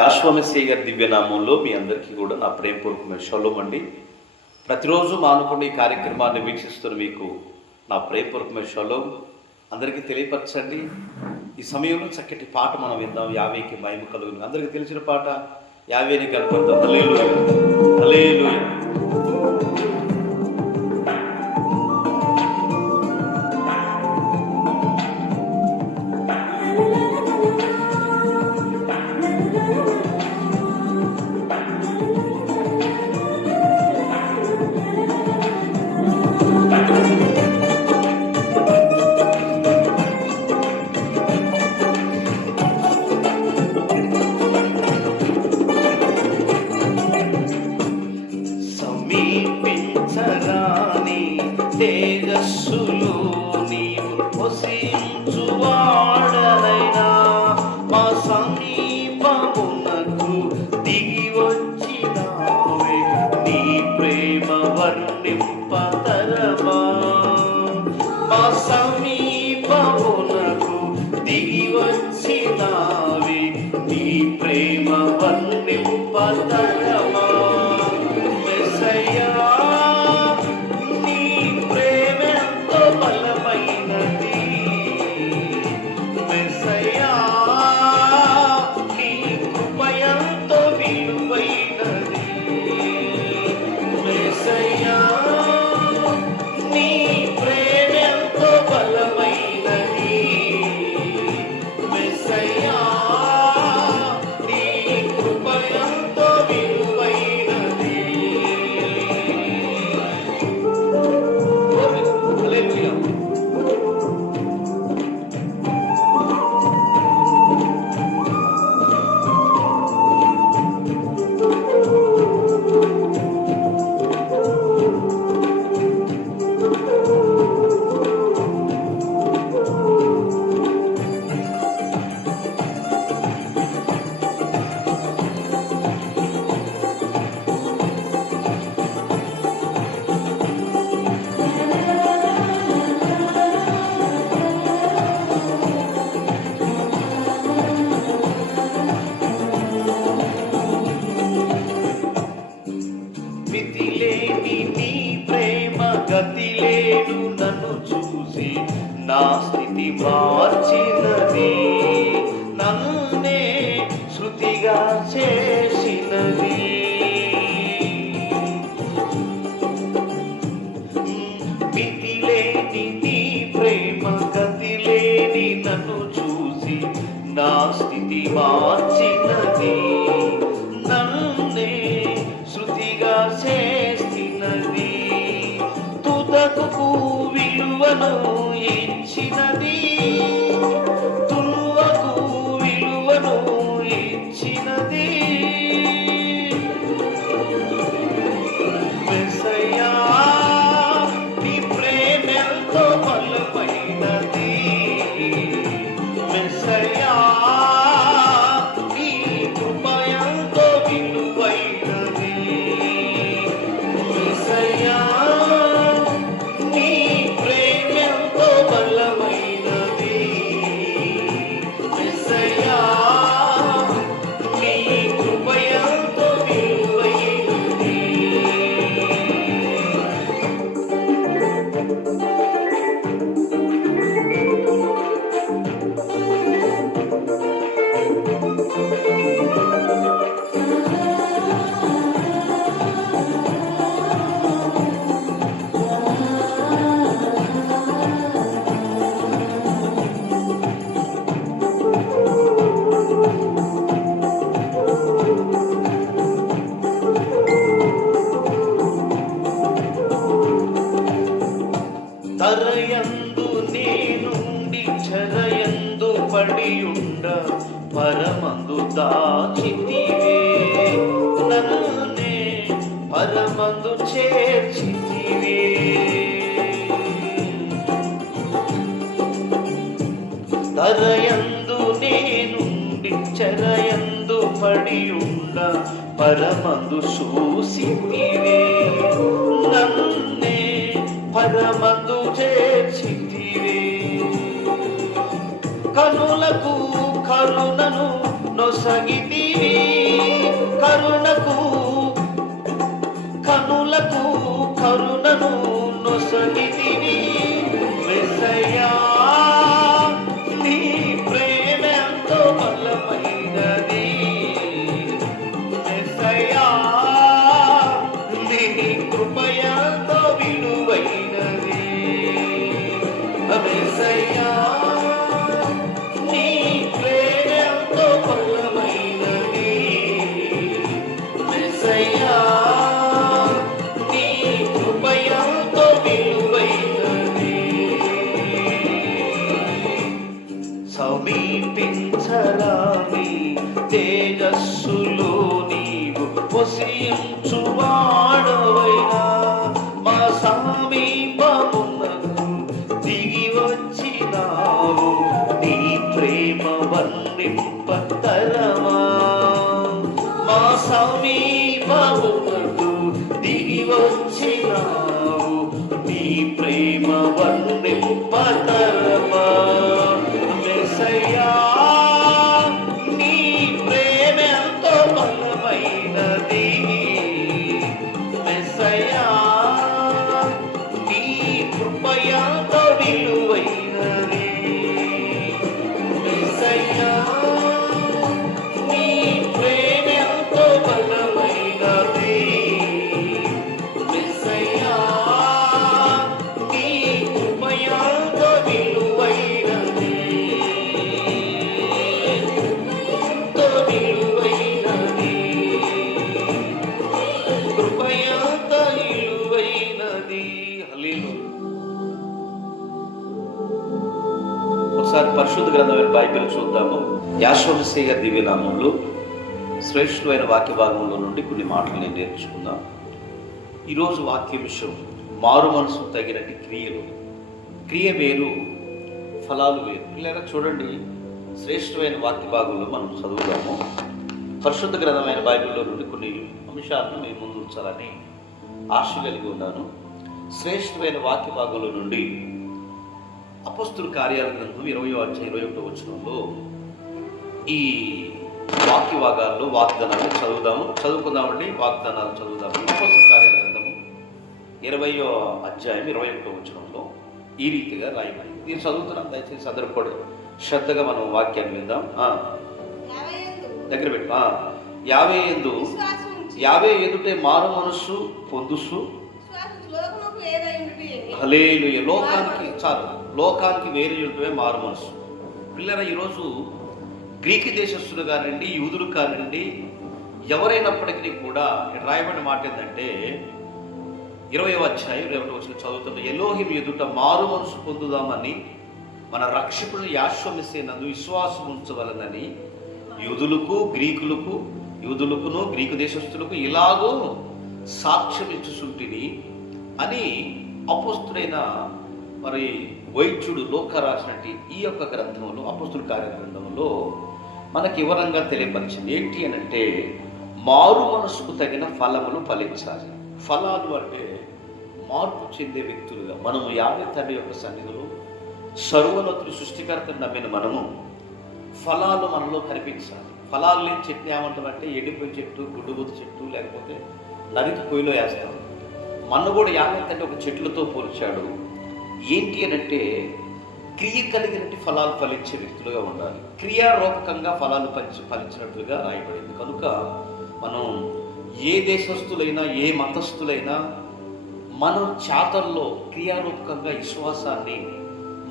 యాషువ messy గారి దివ్యనామంలో మీ అందరికీ కూడా నా ప్రేమపూర్వకమైన షలోం అండి. ప్రతిరోజు మానుకుని ఈ కార్యక్రమాన్ని వీక్షిస్తున్న మీకు నా ప్రేమపూర్వకమైన షలోం. అందరికీ తెలియపరచండి. ఈ సమయంలో చక్కటి పాట మనం విందాం. యావేకి మహిమ కలుగును. అందరికీ తెలిసిన పాట యావేని కనుకొద్దాం. హల్లెలూయా హల్లెలూయా. సమీపించరాని తేజస్సులో నీవు వసించువాడనైనా మా సమీపమునకు దిగి వచ్చినావే. నీ ప్రేమ వర్ణింపతరమా. మా సమీపమునకు దిగి వచ్చినావే. నీ ప్రేమ వర్ణింపతరమా. నీ ప్రేమెంతో బలమైనది మెస్సయ్యా. నీ కృపయంతో విలువైనది మెస్సయ్యా. నీ ప్రేమెంతో బలమైనది మెస్సయ్యా. నీ కృపయంతో విలువైనది. మితిలేని నీ ప్రేమ గతిలేను నన్ను చూసి నా స్థితి మార్చినది. నన్నే శృతిగా చేసినది. మితిలేని నీ ప్రేమ గతిలేని నన్ను చూసి నా స్థితి మార్చినది. నన్నే శృతిగా చేసినది. తుదకు విలువను ఇచ్చినది. తులువకు విలువను ఇచ్చినది మెస్సయ్యా. నీ ప్రేమెంతో బలమైనది మెస్సయ్యా. నీ కృపయంతో విలువైనది మెస్సయ్యా. నీ ప్రేమెంతో బలమైనది మెస్సయ్యా. నీ కృపయంతో విలువైనది. తరయందు నేనుండి చెరయందు పడియుండ పరమందు దాచితివే. నన్నే పరమందు చేర్చితివే. తరయందు నేనుండి చెరయందు పడియుండ పరమందు చూసితివే. నన్నే పరమందు చేర్చితివే. కనులకు కరుణను నొసగితివి, కరుణకు కనులకు కరుణను నొసగితివి మెస్సయ్యా. నీ ప్రేమ ఎంతో బలమైనది మెస్సయ్యా, నీ కృప ఎంతో విలువైనది మెస్సయ్యా. నీ ప్రేమ ఎంతో బలమైనది మెస్సయ్యా, నీ కృప ఎంతో విలువైనది. సమీపించరాని తేజస్సులో నీవు వసించువాడవైనా మా సమీపమునకు దిగి వచ్చినావు, నీ ప్రేమ వర్ణింపతరమా. మా సమీపమునకు దిగి వచ్చినావు, నీ ప్రేమ వర్ణింపతరమా మెస్సయ్యా. నీ ప్రేమ ఎంతో బలమైనది మెస్సయ్యా, నీ కృప ఎంతో విలువైనది మెస్సయ్యా. నీ ప్రేమ ఎంతో బలమైనది మెస్సయ్యా, నీ కృప ఎంతో విలువైనది ఎంతో విలువైనది కృప ఎంతో విలువైనది. హల్లెలూయా. ఒకసారి పరిశుద్ధ గ్రంథమైన బైబిల్ చూద్దాము. యాషోమసీయ దివ్యనామంలో శ్రేష్ఠమైన వాక్య భాగంలో నుండి కొన్ని మాటలు నేను నేర్చుకుందాం. ఈరోజు వాక్య విషయం మారు మనసు తగినటి క్రియలు. క్రియ వేరు, ఫలాలు వేరు. పిల్లరా చూడండి, శ్రేష్ఠమైన వాక్య భాగంలో మనం చదువుదాము. పరిశుద్ధ గ్రంథమైన బైబిల్లో నుండి కొన్ని అంశాలను నేను ముందు ఉంచాలని ఆశ కలిగి ఉన్నాను. శ్రేష్ఠమైన వాక్య భాగంలో నుండి అపొస్తలుల కార్యాల గ్రంథం 20-21 వచనంలో ఈ వాక్య భాగాల్లో వాగ్దానాలు చదువుకుందామండి. వాగ్దానాలు చదువుదాము. అపొస్తలుల కార్యాల గ్రంథము 20వ అధ్యాయం 21వ వచనంలో ఈ రీతిగా రాయబడింది. నేను చదువుతున్నాను, దయచేసి అందరూ కూడా శ్రద్ధగా మనం వాక్యాన్ని విందాం. దగ్గర పెట్టు. యావే ఎదుటే మారు మనస్సు పొందుసు. హల్లెలూయా. లోకానికి వేరే ఉంటే మారు మనస్సు. పిల్లరా, ఈరోజు గ్రీకు దేశస్తులు కానివ్వండి, యూదులు కానివ్వండి, ఎవరైనప్పటికీ కూడా రాయబడిన మాట ఏంటంటే 20వ అధ్యాయం 21వ వచనం చదువుతున్న ఎలోహిం ఎదుట మారు మనసు పొందుదామని మన రక్షకుడు యాషోమసీయందు విశ్వాసం ఉంచవలనని యూదులకును గ్రీకు దేశస్తులకు ఇలాగూ సాక్ష్యం ఇచ్చుచుంటిని అని అపోస్తుడైన మరి వైద్యుడు లోక రాసినట్టు ఈ యొక్క గ్రంథంలో, అపొస్తలుల కార్యాల గ్రంథంలో మనకి వివరంగా తెలియపరిచింది. ఏంటి అని అంటే మారు మనసుకు తగిన ఫలములు ఫలించాలి. ఫలాలు అంటే మార్పు చెందే వ్యక్తులుగా మనము యావే తండ్రి యొక్క సన్నిధిలో సర్వోన్నతుడు సృష్టికర్తను నమ్మిన మనము ఫలాలు మనలో కనిపించాలి. ఫలాలు లేని చెట్టుని ఏమంటామంటే ఎండిపోయిన చెట్టు, గుడ్డుగుద్దు చెట్టు, లేకపోతే నరికి పొయ్యిలో వేస్తాం. మన కూడా యావే తండ్రి ఒక చెట్లతో పోల్చాడు. ఏంటి అని అంటే క్రియ కలిగినట్టు ఫలాలు ఫలించే వ్యక్తులుగా ఉండాలి. క్రియారూపకంగా ఫలాలు ఫలించినట్లుగా రాయబడింది. కనుక మనం ఏ దేశస్తులైనా, ఏ మతస్థులైనా మన చాతల్లో క్రియారూపకంగా విశ్వాసాన్ని,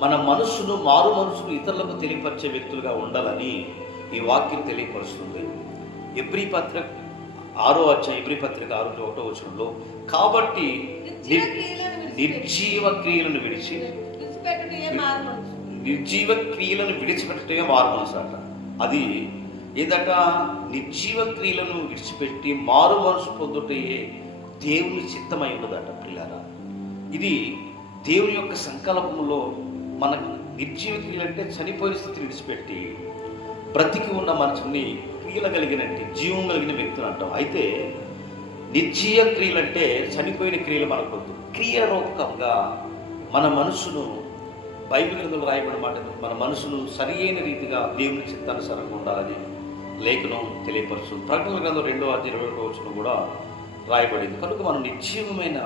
మన మనస్సును, మారు మనసును ఇతరులకు తెలియపరిచే వ్యక్తులుగా ఉండాలని ఈ వాక్యం తెలియపరుస్తుంది. ఎబ్రీ పత్రిక 6వ అధ్యాయం 6వ వచనంలో కాబట్టి నిర్జీవ క్రియలను విడిచిపెట్టడమే మారు మనసు అంట. అది ఏదట, నిర్జీవ క్రియలను విడిచిపెట్టి మారు మనసు పొందుటే దేవుని చిత్తమై ఉన్నదట. పిల్లారా, ఇది దేవుని యొక్క సంకల్పంలో మన నిర్జీవ క్రియలు అంటే చనిపోయిన స్థితిని విడిచిపెట్టి బ్రతికి ఉన్న మనసుని క్రియలు కలిగినట్టు జీవం కలిగిన వ్యక్తులు అంటాం. అయితే నిర్జీవ క్రియలు అంటే చనిపోయిన క్రియలు మనకొద్దు. క్రియారూపకంగా మన మనసును, బైబిల్ గ్రంథంలో రాయబడిన మాట, మన మనసును సరి అయిన రీతిగా దేవుని చిత్తానుసారంగా ఉండాలని లేఖనం తెలియపరుస్తుంది. ప్రకటన గ్రంథం 2:21 కూడా రాయబడింది. కనుక మనం నిశ్చయమైన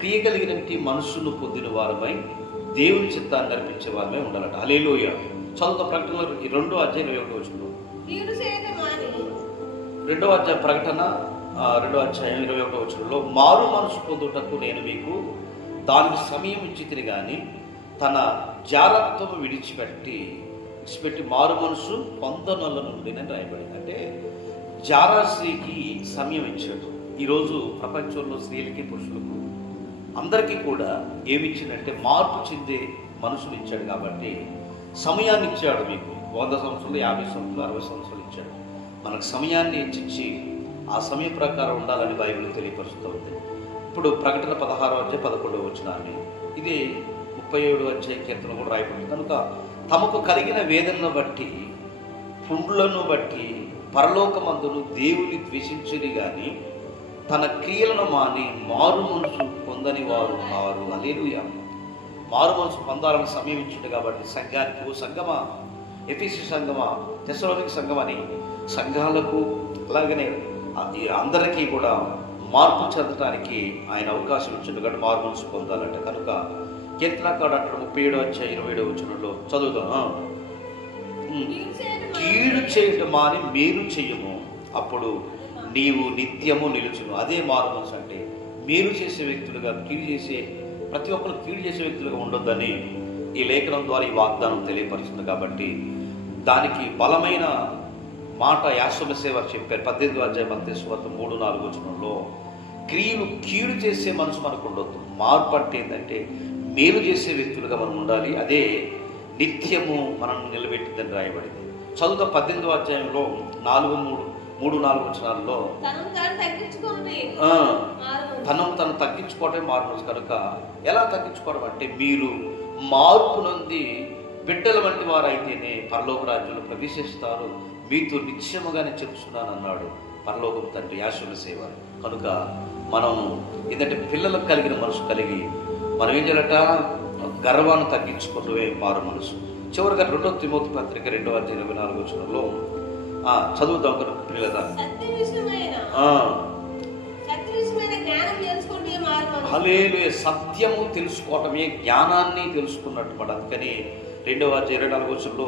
క్రియ కలిగినటువంటి మనస్సును పొందిన వారమై దేవుని చిత్తాన్ని నడిపించే వారమై ఉండాలట. హల్లెలూయా. చదువుతా ప్రకటనలో 2:21. రెండవ అధ్యాయం ప్రకటన 2:21 మారు మనసు పొందుటకు నేను మీకు దానికి సమయం ఇచ్చితిని గాని తన జారత్వము విడిచిపెట్టి మారు మనసు పొందనొల్ల నుండి అని రాయబడింది. అంటే జారా స్త్రీకి సమయం ఇచ్చాడు. ఈరోజు ప్రపంచంలో స్త్రీలకి పురుషులకు అందరికీ కూడా ఏమిచ్చిందంటే మార్పు చెందే మనసును ఇచ్చాడు. కాబట్టి సమయాన్ని ఇచ్చాడు. మీకు 100 సంవత్సరాలు, 50 సంవత్సరాలు, 60 సంవత్సరాలు ఇచ్చాడు. మనకు సమయాన్ని ఇచ్చి ఆ సమయం ప్రకారం ఉండాలని బైబిల్ తెలియపరుస్తూ ఉంది. ఇప్పుడు ప్రకటన 16:11 ఇది 37 కీర్తన కూడా రాయబడింది. కనుక తమకు కలిగిన వేదనను బట్టి పుండ్లను బట్టి పరలోకమందును దేవుని ద్వేషించని గాని తన క్రియలను మాని మారు మనసు పొందని వారు కారు. హల్లెలూయా. మారు మనసు పొందాలని సమయం ఇచ్చింది కాబట్టి సంఘానికి, ఓ సంఘమా, ఎఫెసీ సంఘమా, తెస్సలోనిక సంఘం అని సంఘాలకు అలాగనే అందరికీ కూడా మార్పు చెందడానికి ఆయన అవకాశం ఇచ్చింది. కాబట్టి మారు మనసు పొందాలంట. కనుక కీర్తనకాడు అంటాడు 37:27 చదువుతాం. కీడు చేయటం మాని మేలు చెయ్యము, అప్పుడు నీవు నిత్యము నిలుచును. అదే మారు మనసు అంటే మేలు చేసే వ్యక్తులుగా, కీడు చేసే ప్రతి ఒక్కరు కీడు చేసే వ్యక్తులుగా ఉండొద్దని ఈ లేఖనం ద్వారా ఈ వాగ్దానం తెలియపరుస్తుంది. కాబట్టి దానికి బలమైన మాట యాషోబెస్సే వారు చెప్పారు. 18:3-4 క్రియలు కీడు చేసే మనసు మనకు ఉండొద్దు. మార్పు అంటే ఏంటంటే మేలు చేసే వ్యక్తులుగా మనం ఉండాలి. అదే నిత్యము మనల్ని నిలబెట్టిందని రాయబడింది. చదువుతా 18 3-4 తనను తను తగ్గించుకోవటం మారు మనసు. కనుక ఎలా తగ్గించుకోవడం అంటే మీరు మార్పు నొంది బిడ్డల వంటి వారైతేనే పరలోక రాజ్యంలో ప్రవేశిస్తారు, మీతో నిశ్చయముగానే చెప్తున్నాను అన్నాడు పరలోకం తండ్రి యాషోబెస్సే వారు. కనుక మనం ఏంటంటే పిల్లలకు కలిగిన మనసు కలిగి మనం ఏం చేయాలట, గర్వాన్ని తగ్గించుకుంటే మారు మనసు. చివరిగా 2 తిమోతి పత్రిక 2:24 చదువుతాం పిల్లల. హల్లెలూయా. సత్యము తెలుసుకోవటమే జ్ఞానాన్ని తెలుసుకున్నట్టు మాట. అందుకని 2:24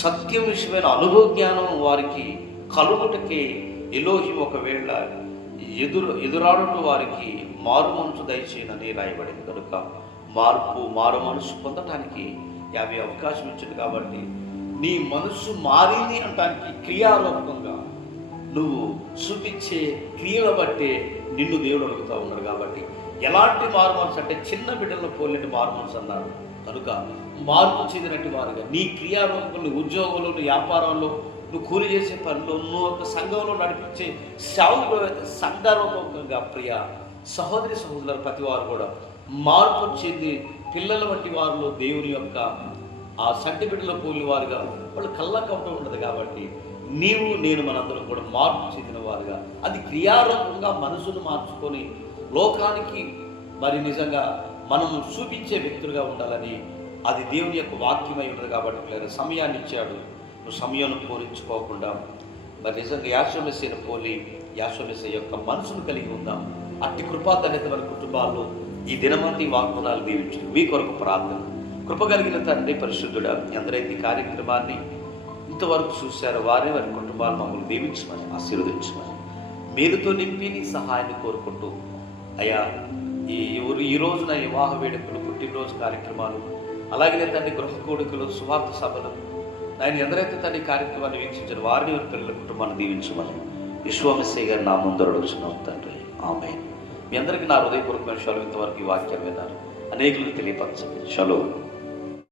సత్యం విషయమైన అనుభవ జ్ఞానం వారికి కలుగుటకే ఎలోహిం ఒకవేళ ఎదురాడుట వారికి మారు మనసు దయచేయనని రాయబడింది. కనుక మారు మనసు పొందటానికి 50 అవకాశం ఇచ్చింది. కాబట్టి నీ మనస్సు మారింది అనటానికి క్రియారూపకంగా నువ్వు చూపించే క్రియల బట్టే నిన్ను దేవుడు అడుగుతూ ఉన్నాడు. కాబట్టి ఎలాంటి మారు మనసు అంటే చిన్న బిడ్డలను పోలినట్టు మారు మనసు అన్నాడు. కనుక మార్పు చెందినట్టు వారుగా నీ క్రియారూపంలో, నీ ఉద్యోగంలో, నీ వ్యాపారంలో, నువ్వు కూలి చేసే పనిలో, నువ్వు ఒక సంఘంలో నడిపించే సేవకులు అయితే సంఘరూపకంగా ప్రియ సహోదరి సహోదరులు ప్రతి వారు కూడా మార్పు చెంది పిల్లల వంటి వారిలో దేవుని యొక్క ఆ సంటి బిడ్డలో పోలిన వారుగా వాళ్ళు కళ్ళకవటం ఉండదు. కాబట్టి నీవు నేను మనందరం కూడా మార్పు చెందిన వారుగా అది క్రియారూపంగా మనసును మార్చుకొని లోకానికి మరి నిజంగా మనము చూపించే వ్యక్తులుగా ఉండాలని అది దేవుని యొక్క వాక్యమై ఉండదు. కాబట్టి సమయాన్ని ఇచ్చాడు. నువ్వు సమయాన్ని పూరించుకోకుండా మరి నిజంగా యాషోబెస్సేను పోలి యాషోబెస్సే యొక్క మనసును కలిగి ఉందాం. అట్టి కృపాధన్యత మన కుటుంబాల్లో ఈ దినమంతి వాగ్దానాలు దీవించు. మీ కొరకు ప్రార్థన. కృప కలిగిన తండ్రి పరిశుద్ధుడా, ఎందరైతే ఈ కార్యక్రమాన్ని ఇంతవరకు చూశారో వారి కుటుంబాలు మమ్మల్ని దీవించమని ఆశీర్వదించమని మీరుతో నింపి నీ సహాయాన్ని కోరుకుంటూ అయ్యా ఈ రోజున వివాహ వేడుకలు, పుట్టినరోజు కార్యక్రమాలు, అలాగే తండ్రి గృహ కోడికలు, సువార్త సభలు ఆయన ఎందరైతే తండ్రి కార్యక్రమాన్ని వీక్షించిన వారిని పిల్లల కుటుంబాన్ని దీవించమని యెహోవా గారి నామమున అడుగుచున్నాం తండ్రి. ఆమేన్. మీ అందరికీ నా హృదయపూర్వకమైన షలోమ్. ఇంతవరకు ఈ వాక్యాలు విన్నారు, అనేకులకు తెలియపరచండి. షలోమ్.